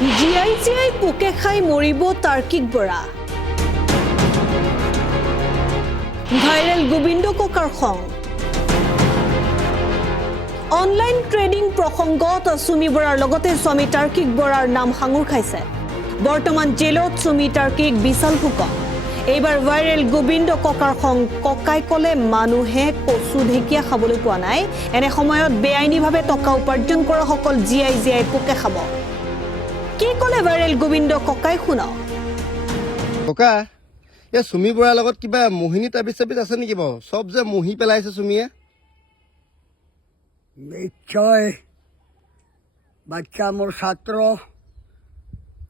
GI পোকে খাই মৰিব তাৰ্কিক বৰা ভাইৰেল গোবিন্দ ককাৰ খং অনলাইন ট্ৰেডিং প্ৰসংগত সুমি বৰাৰ লগতে স্বামী তাৰ্কিক বৰাৰ নাম সাঙুৰ খাইছে বৰ্তমান জেলত সুমি তাৰ্কিক বিশাল ফুকন এইবাৰ ভাইৰেল গোবিন্দ ককাৰ খং ককাই কলে মানুহে কচু ঢেকিয়া খাবলৈ পোৱা নাই এনে সময়ত বেআইনীভাৱে টকা উপাৰ্জন কৰা সকল জিআই পোকে খাব কি কলে ভাইৰেল গোবিন্দ ককাই শুনা ককা এ সুমি বৰাৰ লগত কিবা মোহিনী তাবিজ আছে নেকি বাৰু সব যে মোহি পেলাইছে সুমিয়ে নিশ্চয় বাচ্চা মোৰ ছাত্ৰ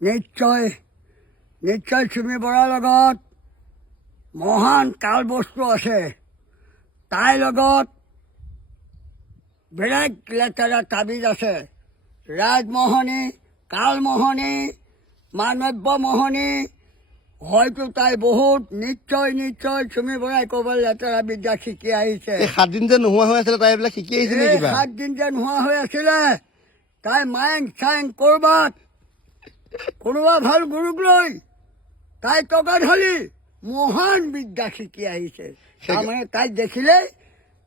নিশ্চয় সুমি বৰাৰ লগত মহান কাল বস্তু আছে তাইৰ লগত বেলেগ লেতেৰা তাবিজ আছে ৰাজমোহনী কালমোহনী মানব্য মোহনী হয়তো তাই বহুত নিশ্চয় সুমি বৰাই ক'ৰবাত লেতেৰা বিদ্যা শিকি আহিছে এই 7 দিন যে নোহোৱা হৈ আছিলে তাই এইবিলাক শিকি আহিছে নেকি কিবা 7 দিন যে নোহোৱা হৈ আছিলে তাই মায়েং চায়েং ক'ৰবাত কোনোবা ভাল গুৰুক লৈ তাই টকা ঢালি মহান বিদ্যা শিকি আহিছে তাৰমানে তাইক দেখিলেই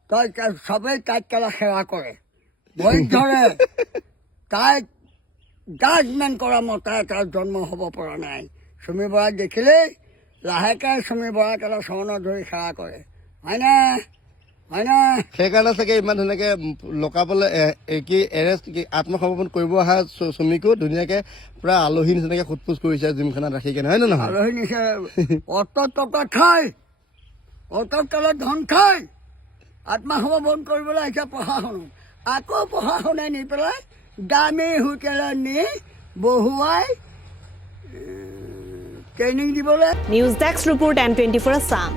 তই চবেই তাইক কেলা সেৱা কৰে ভৰিত ধৰে তাইক জাজমেণ্ট কৰা মতা এটা জন্ম হ'ব পৰা নাই সুমি বৰাক দেখিলেই লাহেকৈ সুমি বৰাক এটা চৰণত ধৰি সেৱা কৰে হয়নে সেইকাৰণে চাগে ইমান ধুনীয়াকে লকাবলৈ কি এৰেষ্ট আত্মসমৰ্পণ কৰিব অহা সুমিকো ধুনীয়াকে পুৰা আলহী নিচিনাকে সোধপোছ কৰিছে জিমখানাত ৰাখি কেনে হয় নে নহয় আলহী নিচে অত টকা খাই অত কালত ধন খাই আত্মসমৰ্পণ কৰিবলৈ আহিছে প্ৰশাসনক আকৌ প্ৰশাসনে নি পেলাই দামী হোটেলত নি বহুৱাই ট্ৰেইনিং দিবলৈ news desk report N24 Assam